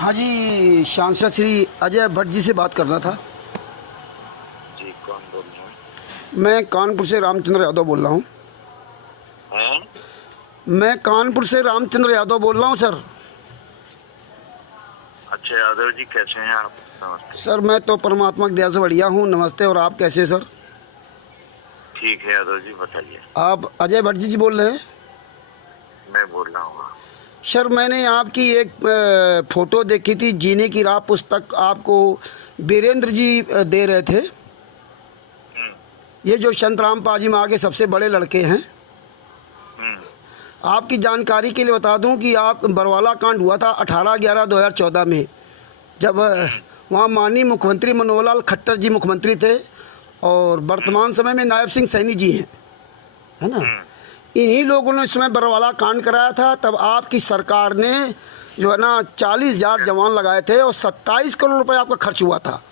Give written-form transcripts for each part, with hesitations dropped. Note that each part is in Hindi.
हाँ जी, सांसद श्री अजय भट्ट जी से बात करना था। जी, कौन बोल रहे हैं? मैं कानपुर से रामचंद्र यादव बोल रहा हूँ। हैं? मैं कानपुर से रामचंद्र यादव बोल रहा हूँ सर। अच्छा यादव जी, कैसे हैं आप? नमस्ते। सर मैं तो परमात्मा की दया से बढ़िया हूँ, नमस्ते। और आप कैसे सर? ठीक है यादव जी, बताइए। आप अजय भट्ट जी बोल रहे हैं? मैं बोल रहा हूँ। सर मैंने आपकी एक फ़ोटो देखी थी, जीने की राह पुस्तक आपको वीरेंद्र जी दे रहे थे। ये जो संतराम पाजी माँ के सबसे बड़े लड़के हैं। आपकी जानकारी के लिए बता दूं कि आप बरवाला कांड हुआ था 18/11/2014 में, जब वहाँ माननीय मुख्यमंत्री मनोहर लाल खट्टर जी मुख्यमंत्री थे और वर्तमान समय में नायब सिंह सैनी जी हैं, है ना। इन्हीं लोगों ने इस समय बरवाला कांड कराया था। तब आपकी सरकार ने जो है ना 40,000 जवान लगाए थे और 27 करोड़ रुपए आपका खर्च हुआ था।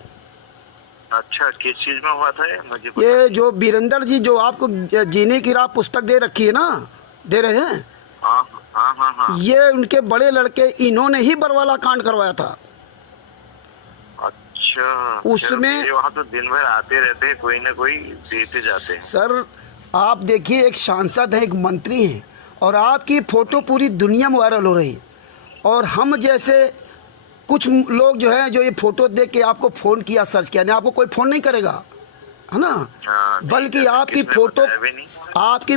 अच्छा, किस चीज में हुआ था ये? मुझे ये जो वीरेंद्र जी जो आपको जीने की राह पुस्तक दे रखी है ना, दे रहे हैं, हाँ हाँ हाँ हाँ। ये उनके बड़े लड़के इन्होंने ही बरवाला कांड करवाया था। अच्छा, उसमें वहाँ तो दिन भर आते रहते हैं, कोई ना कोई देते जाते हैं। सर आप देखिए, एक सांसद है, एक मंत्री हैं, और आपकी फोटो पूरी दुनिया में वायरल हो रही है। और हम जैसे कुछ लोग जो है जो ये फोटो देख के आपको फ़ोन किया, सर्च किया, नहीं आपको कोई फ़ोन नहीं करेगा, है ना। हाँ, बल्कि आपकी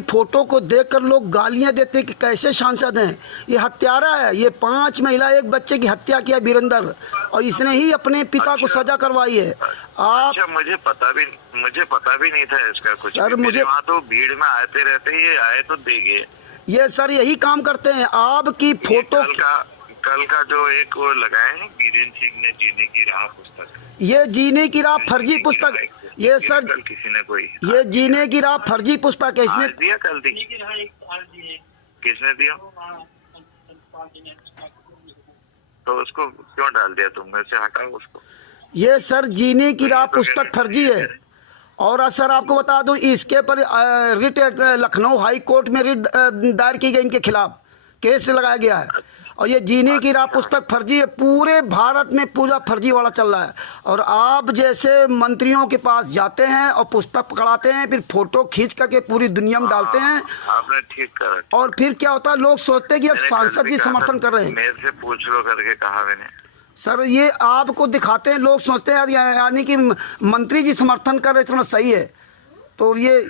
फोटो को देखकर लोग गालियां देते हैं कि कैसे सांसद हैं, ये हत्यारा है, ये 5 महिला 1 बच्चे की हत्या किया वीरेंद्र, और इसने ही अपने पिता को सजा करवाई है। आप अच्छा, मुझे पता भी नहीं था इसका कुछ। सर मुझे वहाँ तो भीड़ में आते रहते, ये आए तो दे गए। ये सर यही काम करते हैं। आपकी फोटो कल का जो एक वो लगाए हैं वीरेंद्र सिंह ने, जीने की राह पुस्तक, ये जीने की राह फर्जी पुस्तक, ये सर कल किसी ने कोई ये जीने की राह फर्जी पुस्तक है। इसमें आज दिया, कल दी, किसने दिया? तो उसको क्यों डाल दिया तुमने? से हटाओ उसको। ये सर जीने की राह पुस्तक फर्जी है। और सर आपको बता दूं, इसके पर रिट लखनऊ हाई कोर्ट में रिट दायर की गई, इनके खिलाफ केस लगाया गया है। और ये जीने की राह पुस्तक फर्जी है। पूरे भारत में पूरा फर्जी वाला चल रहा है। और आप जैसे मंत्रियों के पास जाते हैं और पुस्तक पकड़ाते हैं, फिर फोटो खींच करके पूरी दुनिया में डालते हैं। आपने ठीक करा। और फिर क्या होता है, लोग सोचते हैं कि अब सांसद जी समर्थन कर रहे हैं। मेरे से पूछ लो करके कहा मैंने। सर ये आपको दिखाते हैं, लोग सोचते हैं यानी कि मंत्री जी समर्थन कर रहे, इतना सही है। तो ये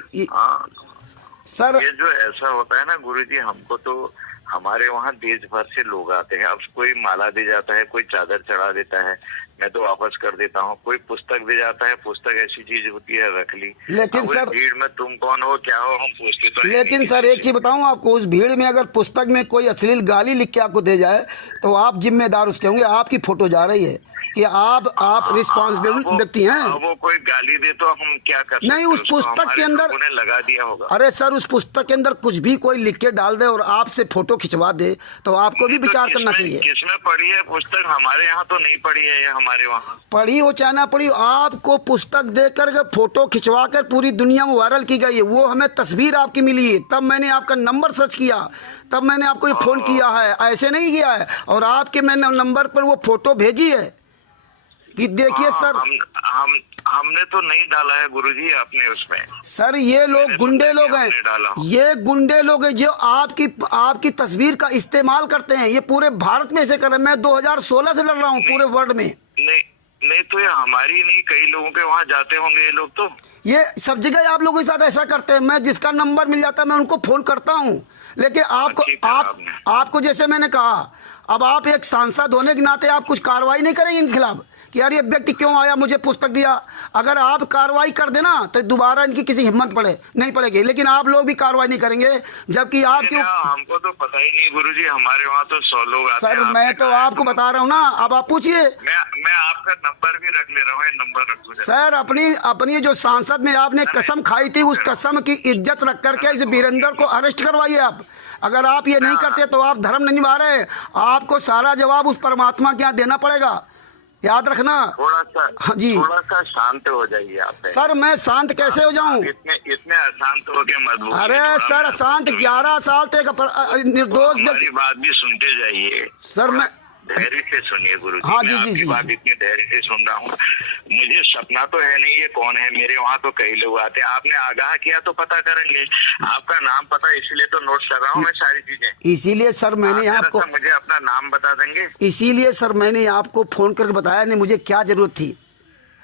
सर ये जो ऐसा होता है ना गुरुजी, हमको तो हमारे वहाँ देश भर से लोग आते हैं। अब कोई माला दे जाता है, कोई चादर चढ़ा देता है, मैं तो वापस कर देता हूँ। कोई पुस्तक दे जाता है, पुस्तक ऐसी चीज होती है, रख ली। लेकिन सर भीड़ में तुम कौन हो, क्या हो, हम पूछते तो। लेकिन सर एक चीज बताऊं आपको, उस भीड़ में अगर पुस्तक में कोई अश्लील गाली लिख के आपको दे जाए तो आप जिम्मेदार उसके होंगे। आपकी फोटो जा रही है कि आप रिस्पॉन्सिबल व्यक्ति हैं। वो कोई गाली दे तो हम क्या कर सकते? नहीं, उस पुस्तक के अंदर लगा दिया होगा। अरे सर, उस पुस्तक के अंदर कुछ भी कोई लिख के डाल दे और आपसे फोटो खिंचवा दे तो आपको भी विचार करना चाहिए। किसमें पढ़ी है पुस्तक? हमारे यहाँ तो नहीं पढ़ी है, ये हमारे वहाँ पढ़ी हो चाहे ना पढ़ी, आपको पुस्तक देकर फोटो खिंचवा कर पूरी दुनिया में वायरल की गई है। वो हमें तस्वीर आपकी मिली है, तब मैंने आपका नंबर सर्च किया, तब मैंने आपको ये फोन किया है, ऐसे नहीं किया है। और आपके मैंने नंबर पर वो फोटो भेजी है कि देखिए सर। हमने तो नहीं डाला है गुरुजी अपने उसमें। सर ये लोग गुंडे लोग हैं, ये गुंडे लोग हैं जो आपकी तस्वीर का इस्तेमाल करते हैं। ये पूरे भारत में ऐसे कर रहे हैं। मैं 2016 से लड़ रहा हूँ पूरे वर्ल्ड में। नहीं तो ये हमारी नहीं, कई लोगों के वहाँ जाते होंगे ये लोग। तो ये सब जगह आप लोगों के साथ ऐसा करते हैं। मैं जिसका नंबर मिल जाता है मैं उनको फोन करता हूँ। लेकिन आपको जैसे मैंने कहा, अब आप एक सांसद होने के नाते आप कुछ कार्रवाई नहीं करेंगे इनके खिलाफ कि यार ये व्यक्ति क्यों आया, मुझे पुस्तक दिया। अगर आप कार्रवाई कर देना तो दोबारा इनकी किसी हिम्मत नहीं पड़ेगी। लेकिन आप लोग भी कार्रवाई नहीं करेंगे, जबकि आपके हमको तो पता ही नहीं गुरुजी, हमारे वहाँ तो 100 लोग आते हैं। सर मैं तो आपको बता रहा हूँ ना, अब आप पूछिए। मैं आपका नंबर भी रख ले रहा हूँ, नंबर रखूँ सर। अपनी जो सांसद में आपने कसम खाई थी, उस कसम की इज्जत रख करके इस वीरेंद्र को अरेस्ट करवाइए आप। अगर आप ये नहीं करते तो आप धर्म नहीं निभा रहे। आपको सारा जवाब उस परमात्मा के यहाँ देना पड़ेगा, याद रखना। थोड़ा सा हाँ जी, थोड़ा सा शांत हो जाइए आप। सर मैं शांत कैसे हो जाऊं? इतने अशांत हो के मत बोलिए। अरे सर शांत 11 साल तक निर्दोष बात भी सुनते जाइए। सर धैर्य से सुनिए गुरुजी। हाँ, मैं जी, जी, आपकी जी, बात जी। इतनी धैर्य से सुन रहा हूँ। मुझे सपना तो है नहीं ये कौन है, मेरे वहाँ तो कई लोग आते हैं। आपने आगाह किया तो पता करेंगे। आपका नाम पता, इसलिए तो नोट कर रहा हूँ मैं सारी चीजें। इसीलिए सर मैंने आप आपको जरा सा मुझे अपना नाम बता देंगे? इसीलिए सर मैंने आपको फोन करके बताया नहीं, मुझे क्या जरूरत थी,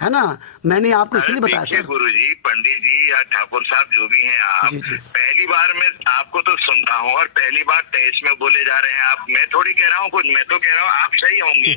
है ना। मैंने आपको अरे इसलिए बताया देखिए सर। गुरुजी, पंडित जी या ठाकुर साहब जो भी हैं आप, जी, जी। पहली बार मैं आपको तो सुन रहा हूँ और पहली बार तेज में बोले जा रहे हैं आप। मैं थोड़ी कह रहा हूँ कुछ, मैं तो कह रहा हूँ आप सही होंगे,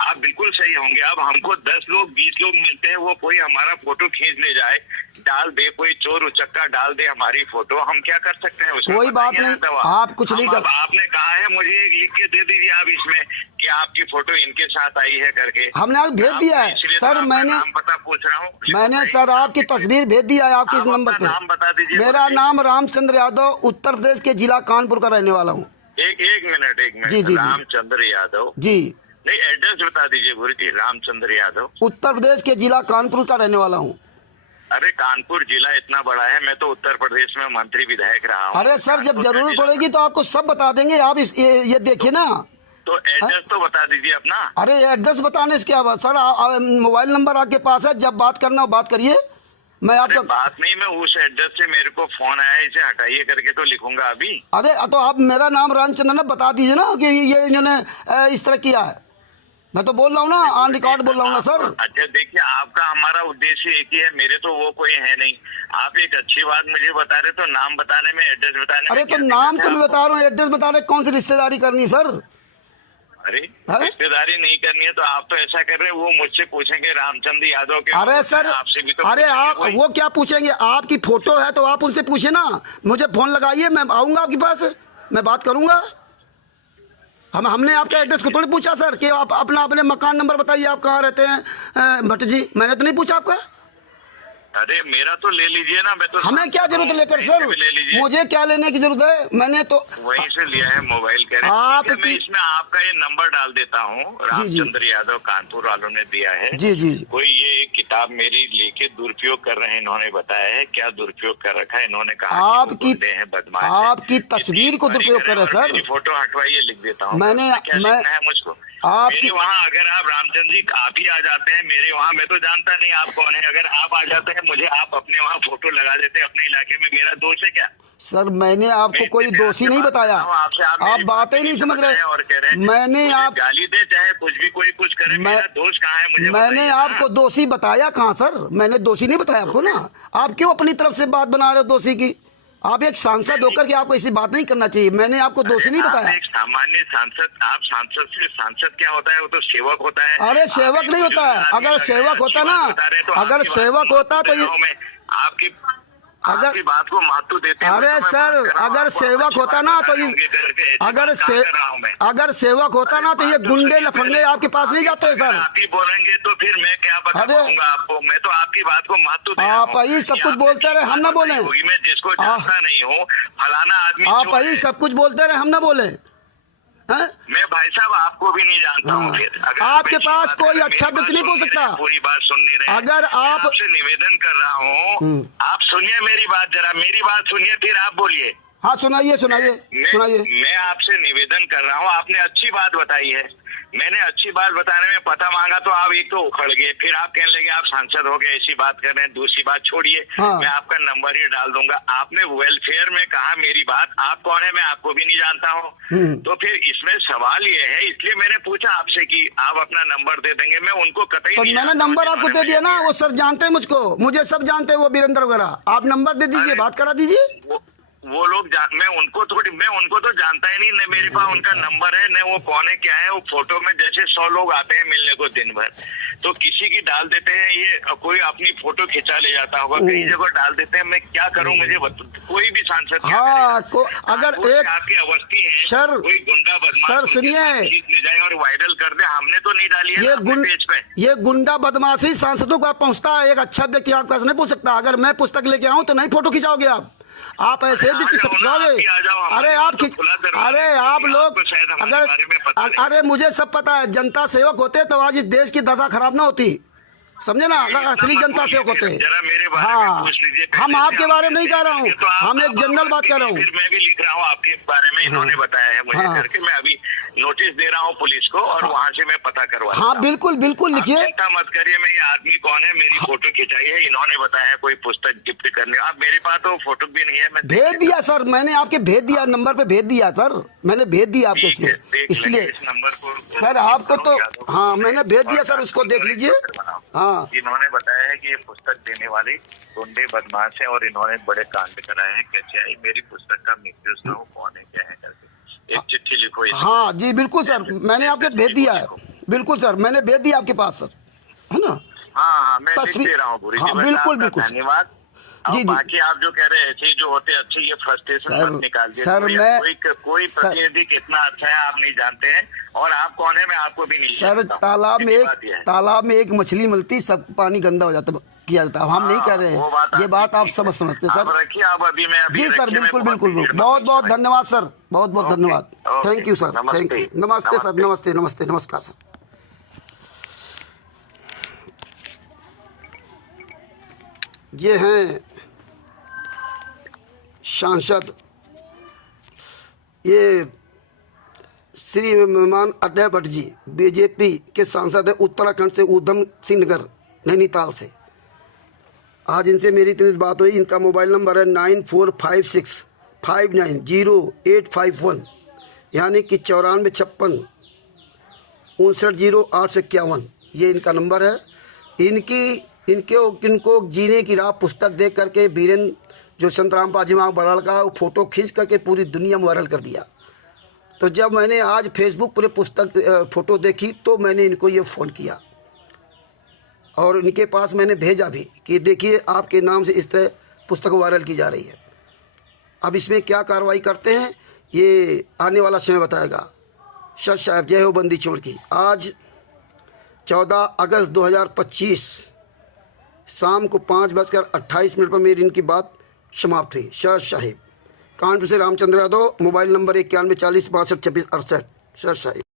आप बिल्कुल सही होंगे। अब हमको 10 लोग 20 लोग मिलते हैं, वो कोई हमारा फोटो खींच ले जाए, डाल दे, कोई चोर उचक्का डाल दे हमारी फोटो, हम क्या कर सकते हैं उसमें? कोई बात बताइए ना नहीं, दवा। आप कुछ नहीं कर। अब आपने कहा है मुझे एक लिख के दे दीजिए आप इसमें कि आपकी फोटो इनके साथ आई है करके। हमने आपको भेज दिया है इसलिए तो सर। आपका मैंने नाम पता पूछ रहा हूँ। मैंने सर आपकी तस्वीर भेज दिया है आपके इस आप नंबर अपना पे। नाम बता दीजिए मेरा मुझे। नाम रामचंद्र यादव, उत्तर प्रदेश के जिला कानपुर का रहने वाला हूँ। एक मिनट जी, जी, जी। रामचंद्र यादव। जी, नहीं, एड्रेस बता दीजिए गुरु जी। रामचंद्र यादव, उत्तर प्रदेश के जिला कानपुर का रहने वाला हूँ। अरे कानपुर जिला इतना बड़ा है, मैं तो उत्तर प्रदेश में मंत्री विधायक रहा हूँ। अरे सर, जब कानपुर का जरूरत जिला। पड़ेगी तो आपको सब बता देंगे। आप ये देखिए ना। तो एड्रेस तो बता दीजिए अपना। अरे एड्रेस बताने से क्या बात सर, मोबाइल नंबर आपके पास है, जब बात करना हो बात करिए। मैं अरे आपका बात नहीं, मैं उस एड्रेस से मेरे को फोन आया, इसे हटाइए करके तो लिखूंगा अभी। अरे तो आप मेरा नाम रामचंद्र ने बता दीजिए ना कि ये इन्होंने इस तरह किया है। मैं तो बोल रहा हूँ ना, ऑन रिकॉर्ड बोल रहा हूँ ना सर। अच्छा देखिए, आपका हमारा उद्देश्य एक ही है, मेरे तो वो कोई है नहीं। आप एक अच्छी बात मुझे बता रहे तो नाम बताने में, एड्रेस बताने अरे में तो क्या नाम दिक्कत तो है मैं आपको? बता रहा हूँ, एड्रेस बता रहे, कौन सी रिश्तेदारी करनी है सर? अरे है? रिश्तेदारी नहीं करनी है तो आप तो ऐसा कर रहे हैं, वो मुझसे पूछेंगे रामचंद्र यादव के। अरे सर, आपसे भी तो अरे पूछेंगे आप कोई। वो क्या पूछेंगे? आपकी फोटो है तो आप उनसे पूछे ना। मुझे फोन लगाइए, मैं आऊंगा आपके पास, मैं बात करूंगा। हमने आपका एड्रेस को थोड़ी पूछा सर कि आप अपने मकान नंबर बताइए, आप कहाँ रहते हैं भट्ट जी। मैंने तो नहीं पूछा आपका। अरे मेरा तो ले लीजिए ना, मैं तो हमें क्या जरूरत है लेकर कहीं सर? से भी ले लीजिए। मुझे क्या लेने की जरूरत है? मैंने तो वहीं से लिया है मोबाइल कह रहे हैं। आप ठीक है, मैं की- इसमें आपका ये नंबर डाल देता हूँ। रामचंद्र यादव कानपुर वालों ने दिया है। जी, जी। कोई ये एक किताब मेरी लेके दुरुपयोग कर रहे हैं, इन्होंने बताया है क्या दुरुपयोग कर रखा है। इन्होंने कहा कि वो आपकी गुंडे हैं, बदमाश हैं। आपकी तस्वीर को दुरुपयोग कर रहे हैं सर। मेरी फोटो हटवाइए, लिख देता हूँ। मैंने- क्या मैं- लिखना है मुझको? आपकी- मेरे वहाँ अगर आप रामचंद्र जी आप ही आ जाते हैं मेरे वहाँ, मैं तो जानता नहीं आप कौन है, अगर आप आ जाते हैं मुझे, आप अपने वहाँ फोटो लगा देते हैं अपने इलाके में, मेरा दोष है क्या? सर मैंने आपको मैं कोई इतने दोषी ध्यान नहीं से बात बताया। कर रहा हूँ आपसे, आप आप मेरी बातें ही नहीं समझ रहे हैं और कह रहे रहे। हैं मैंने मुझे आप गाली दे, चाहे कुछ भी कोई कुछ करे, मेरा दोष कहाँ है मुझे मैंने बताइए ना। आपको दोषी बताया कहाँ सर? मैंने दोषी नहीं बताया आपको ना। आप क्यों अपनी तरफ से बात बना रहे हो दोषी की? आप एक सांसद होकर के आपको ऐसी बात नहीं करना चाहिए। मैंने आपको दोषी नहीं आप बताया। एक सामान्य सांसद, आप सांसद से सांसद क्या होता है? वो तो सेवक होता है। अरे आप सेवक एक नहीं होता है। बुजुर्ग आदमी अगर लग सेवक रहे हैं, होता अच्छी ना, बात बता रहे हैं, तो अगर आपकी बात सेवक को होता महत्व तो दे ये- रहा हूं मैं। अगर- आपकी बात को महत्व देते हैं, अरे तो मैं सर, बात कर रहा हूं, अगर आपको सेवक अच्छी होता बात ना बता तो रहे होंगे करके, ऐसी बात कहाँ कर रहा हूं मैं? अगर सेवक होता ना तो ये बात गुंडे सही है, लफंगे मेरे- आपके पास नहीं जाते अगर सर। आप ही बोलेंगे तो फिर मैं क्या बता अरे- पाऊंगा आपको? मैं तो आपकी बात को महत्व दे रहा आप हूं ही सब कि कुछ आपने बोलते रहे, हम ना बात बोले। बताई होगी, मैं जिसको जानता नहीं हूँ, फलाना आदमी आप चोर ही है। सब कुछ बोलते रहे, हम ना बोले हैं? मैं भाई साहब आपको भी नहीं जानता हूँ। हाँ। फिर अगर आपके अच्छी पास बात कोई है, अच्छा मेरी व्यक्ति नहीं बात बोल सुन सकता। रहे हैं, पूरी बात सुनने रहे। अगर मैं आप- आपसे निवेदन कर रहा हूँ, आप सुनिए मेरी बात, जरा मेरी बात सुनिए फिर आप बोलिए। हाँ सुनाइए, सुनाइए, सुनाइए। मैं आपसे निवेदन कर रहा हूँ, आपने अच्छी बात बताई है, मैंने अच्छी बात बताने में पता मांगा तो आप एक तो उखड़ गए, फिर आप कहने लगे आप सांसद हो गए, ऐसी बात कर रहे हैं। दूसरी बात छोड़िए, हाँ। मैं आपका नंबर ही डाल दूंगा। आपने वेलफेयर में कहा मेरी बात, आप कौन है मैं आपको भी नहीं जानता हूँ। तो फिर इसमें सवाल ये है, इसलिए मैंने पूछा आपसे कि आप अपना नंबर दे देंगे। मैं उनको कतई तो नहीं मैंने जानता हूँ, नंबर आपको दे दिया ना, वो सर जानते हैं मुझको, मुझे सब जानते हैं वो वीरेंद्र वगैरह। आप नंबर दे दीजिए, अरे- बात करा दीजिए। वो लोग मैं उनको तो जानता ही नहीं, न मेरे पास उनका नंबर है, न वो कौन है क्या है। वो फोटो में जैसे 100 लोग आते हैं मिलने को दिन भर, तो किसी की डाल देते हैं, ये कोई अपनी फोटो खिंचा ले जाता होगा, कई जगह डाल देते हैं। मैं क्या करूं, मुझे कोई भी सांसद क्या हाँ, करेगा? अगर आपको एक- आपकी अवस्थी है, सर- कोई गुंडा बदमाश सर उनके सुनिए। साथ खींच ले जाए और वायरल कर दे, हमने तो नहीं डाली है ये ना अपने पेज पे। ये गुंडा बदमाशी सांसदों को पहुंचता है। एक अच्छा व्यक्ति आपका ऐसे नहीं पूछ सकता। अगर मैं पुस्तक लेके आऊं तो नहीं फोटो खिंचाओगे आप ऐसे भी खिंचाओगे। अरे आप अरे आप लोग अगर अरे मुझे सब पता है, जनता सेवक होते तो आज इस देश की दशा खराब ना होती। समझे ना, असली जनता सेवक होते हैं। जरा मेरे बारे में हाँ, पूछ लीजिए। हम आपके बारे में नहीं कह रहा हूँ, तो हम एक जनरल बात कर रहा हूँ। फिर मैं भी लिख रहा हूँ आपके बारे में, इन्होंने बताया है मुझे हाँ। करके, मैं अभी नोटिस दे रहा हूँ पुलिस को और वहाँ से मैं पता करवा हाँ बिल्कुल बिल्कुल लिखिए। चिंता मत करिए, मैं ये आदमी कौन है, मेरी फोटो खिंचाई है, इन्होंने बताया है कोई पुस्तक गिफ्ट करने। अब मेरे पास तो फोटो भी नहीं है, मैं भेज दिया सर, मैंने आपके भेज दिया, नंबर पे भेज दिया सर, मैंने भेज दिया आपको ठीक है, उसमें, देख इसलिए लेंगे इस नंबर को सर आपको तो, हाँ मैंने भेज दिया सर, उसको देख लीजिए। हाँ इन्होंने बताया है कि ये पुस्तक देने वाले गुंडे बदमाश है और इन्होंने बड़े कांड कराए हैं। कैसे आई मेरी पुस्तक का मित्र उसका वो कौन है क्या है करके एक चिट्ठी लिखो। हाँ जी बिल्कुल सर, मैंने आपके भेज दिया है, बिल्कुल सर मैंने भेज दिया आपके पास सर, है ना। हाँ मैं लिख तस्वीर- दे रहा हूँ गुरुजी। हाँ, बस बिल्कुल, आपका बिल्कुल। धन्यवाद। जी, और जी। बाकी आप जो कह रहे हैं ऐसे ही जो होते अच्छे, ये फ्रस्ट्रेशन सर- मत निकाल दिए। सर, मैं- कोई सर- प्रतिनिधि कितना अच्छा है आप नहीं जानते हैं, और आप कौन है मैं आपको भी नहीं सर जानता हूं। तालाब में सीधी बात यह है। तालाब में एक मछली मिलती, सब पानी गंदा हो जाता, किया जाता। अब हम नहीं कर रहे वो हैं, ये बात आप ठीक सब है। समझते आप सर। रखिए, आप अभी मैं अभी जी सर रखिए, मैं बिल्कुल बहुत बिल्कुल, देर में बहुत बहुत पहुंच धन्यवाद सर, बहुत बहुत ओके, धन्यवाद। ओके, थैंक यू सर, नमस्ते, थैंक यू, नमस्ते सर, नमस्ते। नमस्ते नमस्ते नमस्कार सर। ये हैं सांसद, ये श्री मेहमान अजय भट्ट जी, बीजेपी के सांसद है, उत्तराखंड से, ऊधम सिंह नगर नैनीताल से। आज इनसे मेरी इतनी बात हुई। इनका मोबाइल नंबर है 9456590851, यानी कि 9456590851, ये इनका नंबर है। इनको जीने की राह पुस्तक देख करके वीरेंद्र जो संतराम पाजीमा बड़ा लड़का, वो फोटो खींच करके पूरी दुनिया में वायरल कर दिया। तो जब मैंने आज फेसबुक पर पुस्तक फोटो देखी तो मैंने इनको ये फ़ोन किया और इनके पास मैंने भेजा भी कि देखिए आपके नाम से इस तरह पुस्तक वायरल की जा रही है। अब इसमें क्या कार्रवाई करते हैं ये आने वाला समय बताएगा। सच साहब, जय हो बंदी छोड़ की। आज 14 अगस्त 2025 शाम को 5:28 पर मेरी इनकी बात समाप्त हुई। सर साहिब, कानपुर से Ramchandra Yadav, mobile number 9140 62 26 68। Sir Sahib.